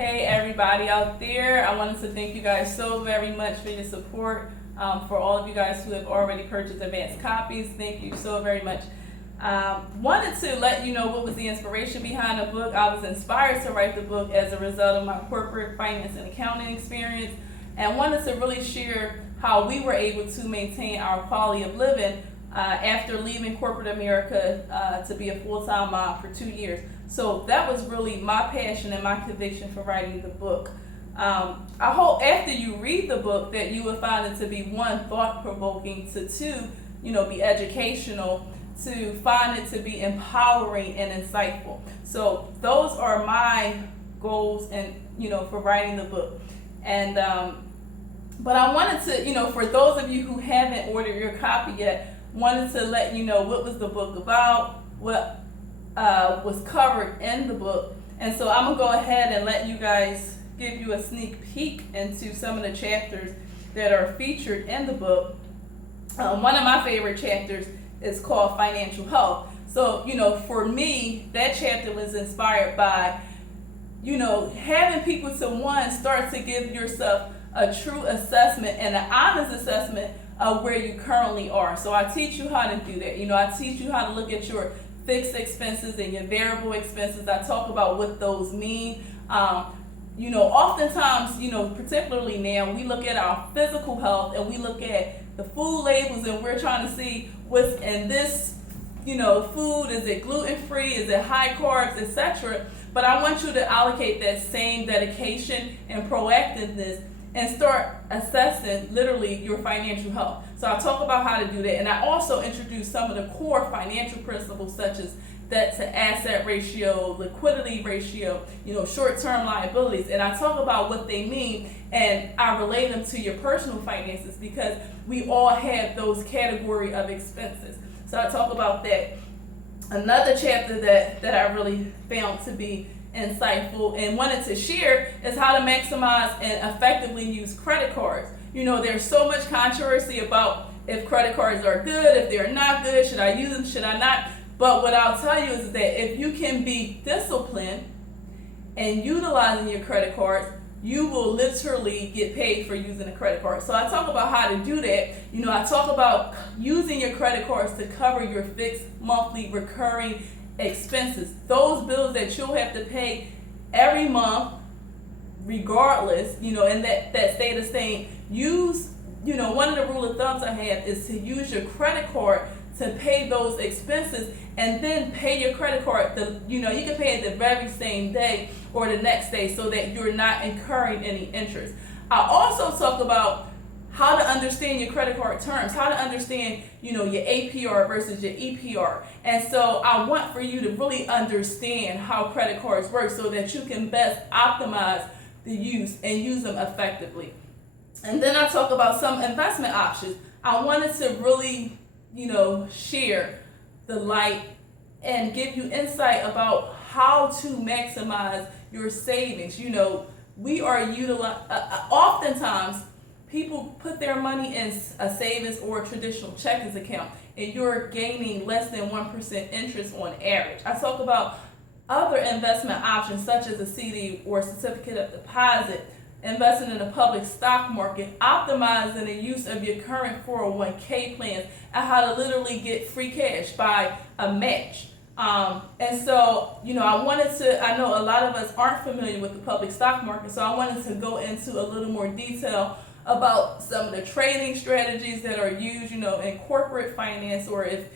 Hey everybody out there, I wanted to thank you guys so very much for your support. For all of you guys who have already purchased advanced copies, thank you so very much. Wanted to let you know what was the inspiration behind the book. I was inspired to write the book as a result of my corporate finance and accounting experience, and wanted to really share how we were able to maintain our quality of living after leaving corporate America to be a full-time mom for 2 years. So that was really my passion and my conviction for writing the book. I hope after you read the book that you will find it to be, one, thought-provoking, to two, be educational, to find it to be empowering and insightful. So those are my goals and, for writing the book. And, but I wanted to, for those of you who haven't ordered your copy yet, wanted to let you know what was the book about, what was covered in the book. And so I'm going to go ahead and let you guys give you a sneak peek into some of the chapters that are featured in the book. One of my favorite chapters is called Financial Health. So, for me, that chapter was inspired by, having people to, one, start to give yourself a true assessment and an honest assessment of where you currently are. So I teach you how to do that. I teach you how to look at your fixed expenses and your variable expenses. I talk about what those mean. Oftentimes, particularly now, we look at our physical health and we look at the food labels and we're trying to see what's in this, food. Is it gluten-free? Is it high carbs, etc.? But I want you to allocate that same dedication and proactiveness and start assessing literally your financial health. So I'll talk about how to do that. And I also introduce some of the core financial principles such as debt to asset ratio, liquidity ratio, short-term liabilities. And I talk about what they mean and I relate them to your personal finances because we all have those category of expenses. So I talk about that. Another chapter that I really found to be insightful and wanted to share is how to maximize and effectively use credit cards. There's so much controversy about if credit cards are good, if they're not good, should I use them, should I not? But what I'll tell you is that if you can be disciplined and utilizing your credit cards, you will literally get paid for using a credit card. So I talk about how to do that. I talk about using your credit cards to cover your fixed monthly recurring expenses, those bills that you'll have to pay every month regardless, and that stay the same. Use, one of the rule of thumbs I have is to use your credit card to pay those expenses and then pay your credit card. You can pay it the very same day or the next day so that you're not incurring any interest. I also talk about how to understand your credit card terms, how to understand, your APR versus your EPR. And so I want for you to really understand how credit cards work so that you can best optimize the use and use them effectively. And then I talk about some investment options. I wanted to really, share the light and give you insight about how to maximize your savings. We are oftentimes people put their money in a savings or a traditional checkings account, and you're gaining less than 1% interest on average. I talk about other investment options such as a CD or a certificate of deposit, investing in the public stock market, optimizing the use of your current 401k plans, and how to literally get free cash by a match. And so, I know a lot of us aren't familiar with the public stock market, so I wanted to go into a little more detail about some of the trading strategies that are used, in corporate finance, or if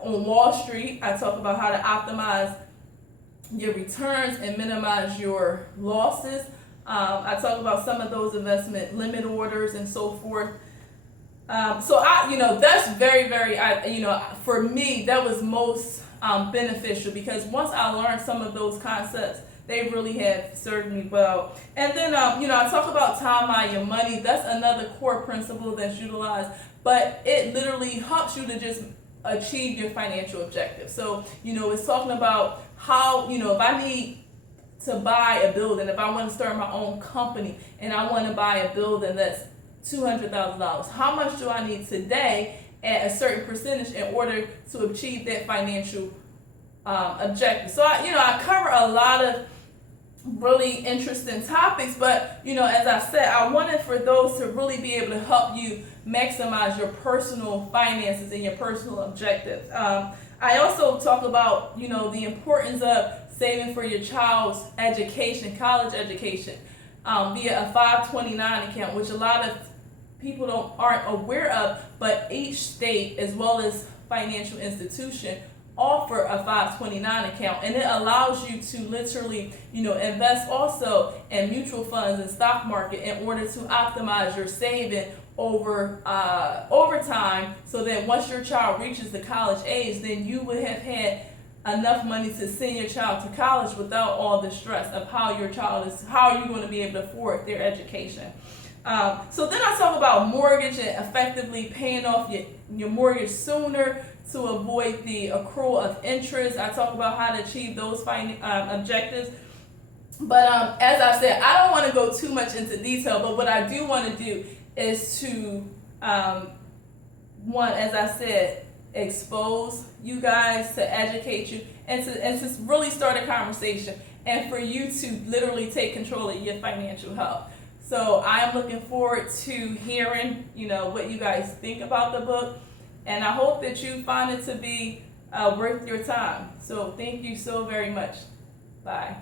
on Wall Street. I talk about how to optimize your returns and minimize your losses. I talk about some of those investment limit orders and so forth. That's very, very, for me, that was most beneficial because once I learned some of those concepts, they really have served me well. And then, I talk about time by your money. That's another core principle that's utilized, but it literally helps you to just achieve your financial objectives. So, it's talking about how, if I need to buy a building, if I want to start my own company and I want to buy a building that's $200,000, how much do I need today at a certain percentage in order to achieve that financial objective? So I cover a lot of really interesting topics. But as I said, I wanted for those to really be able to help you maximize your personal finances and your personal objectives. I also talk about the importance of saving for your child's education, college education, via a 529 account, which a lot of people aren't aware of. But each state, as well as financial institution, offer a 529 account, and it allows you to literally invest also in mutual funds and stock market in order to optimize your saving over time, so that once your child reaches the college age, then you would have had enough money to send your child to college without all the stress of how are you going to be able to afford their education. So then I talk about mortgage and effectively paying off your mortgage sooner to avoid the accrual of interest. I talk about how to achieve those objectives. But as I said, I don't want to go too much into detail, but what I do want to do is to, one, as I said, expose you guys, to educate you, and to really start a conversation, and for you to literally take control of your financial health. So I'm looking forward to hearing, what you guys think about the book, and I hope that you find it to be worth your time. So thank you so very much. Bye.